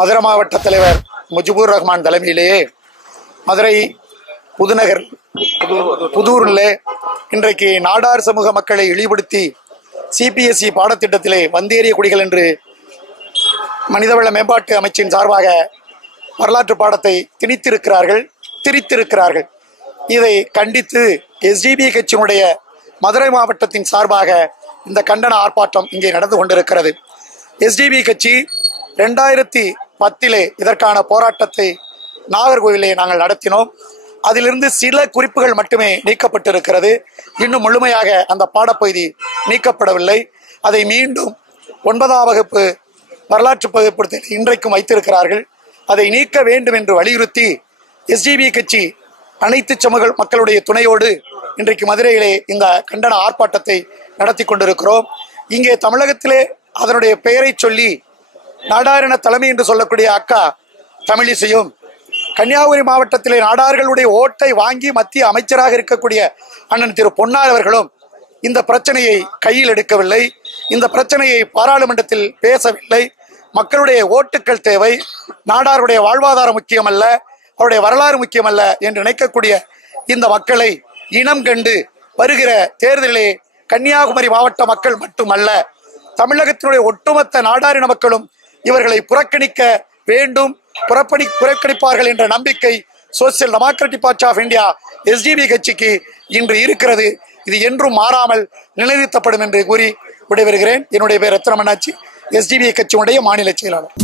மதுரை மாவட்ட தலைவர் முஜிபுர் ரஹ்மான் தலைமையிலேயே மதுரை புதுநகர் புதூரில் இன்றைக்கு நாடார் சமூக மக்களை இழிவுபடுத்தி சிபிஎஸ்இ பாடத்திட்டத்திலே வந்தேறிய குடிகள் என்று மனிதவள மேம்பாட்டு அமைச்சின் சார்பாக வரலாற்று பாடத்தை திணித்திருக்கிறார்கள். இதை கண்டித்து எஸ்டிபி கட்சியினுடைய மதுரை மாவட்டத்தின் சார்பாக இந்த கண்டன ஆர்ப்பாட்டம் இங்கே நடந்து கொண்டிருக்கிறது. எஸ்டிபி கட்சி 2010 இதற்கான போராட்டத்தை நாகர்கோவிலே நாங்கள் நடத்தினோம். அதிலிருந்து சில குறிப்புகள் மட்டுமே நீக்கப்பட்டிருக்கிறது. இன்னும் முழுமையாக அந்த பாடப்பகுதி நீக்கப்படவில்லை. அதை மீண்டும் 9ஆம் வகுப்பு வரலாற்று பகுதிப்படுத்த இன்றைக்கும் வைத்திருக்கிறார்கள். அதை நீக்க வேண்டும் என்று வலியுறுத்தி எஸ்டிபி கட்சி அனைத்து சமூக மக்களுடைய துணையோடு இன்றைக்கு மதுரையிலே இந்த கண்டன ஆர்ப்பாட்டத்தை நடத்தி கொண்டிருக்கிறோம். இங்கே தமிழகத்திலே அதனுடைய பெயரை சொல்லி நாடாரின தலைமை என்று சொல்லக்கூடிய அக்கா தமிழிசையும், கன்னியாகுமரி மாவட்டத்திலே நாடார்களுடைய ஓட்டை வாங்கி மத்திய அமைச்சராக இருக்கக்கூடிய அண்ணன் திரு பொன்னார் அவர்களும் இந்த பிரச்சனையை கையில் எடுக்கவில்லை. இந்த பிரச்சனையை பாராளுமன்றத்தில் பேசவில்லை. மக்களுடைய ஓட்டுக்கள் தேவை, நாடாருடைய வாழ்வாதாரம் முக்கியமல்ல, அவருடைய வரலாறு முக்கியமல்ல என்று நினைக்கக்கூடிய இந்த மக்களை இனம் கண்டு வருகிற தேர்தலிலே கன்னியாகுமரி மாவட்ட மக்கள் மட்டுமல்ல, தமிழகத்தினுடைய ஒட்டுமொத்த நாடாரின மக்களும் இவர்களை புறக்கணிக்க வேண்டும், புறக்கணிப்பார்கள் என்ற நம்பிக்கை social democratic party of India SDP கட்சிக்கு இன்று இருக்கிறது. இது என்றும் மாறாமல் நிலைநிறுத்தப்படும் என்று கூறி விடைபெறுகிறேன். என்னுடைய பேர் ரத்னமண்ணாச்சி, எஸ்டிபி கட்சியினுடைய மாநில செயலாளர்.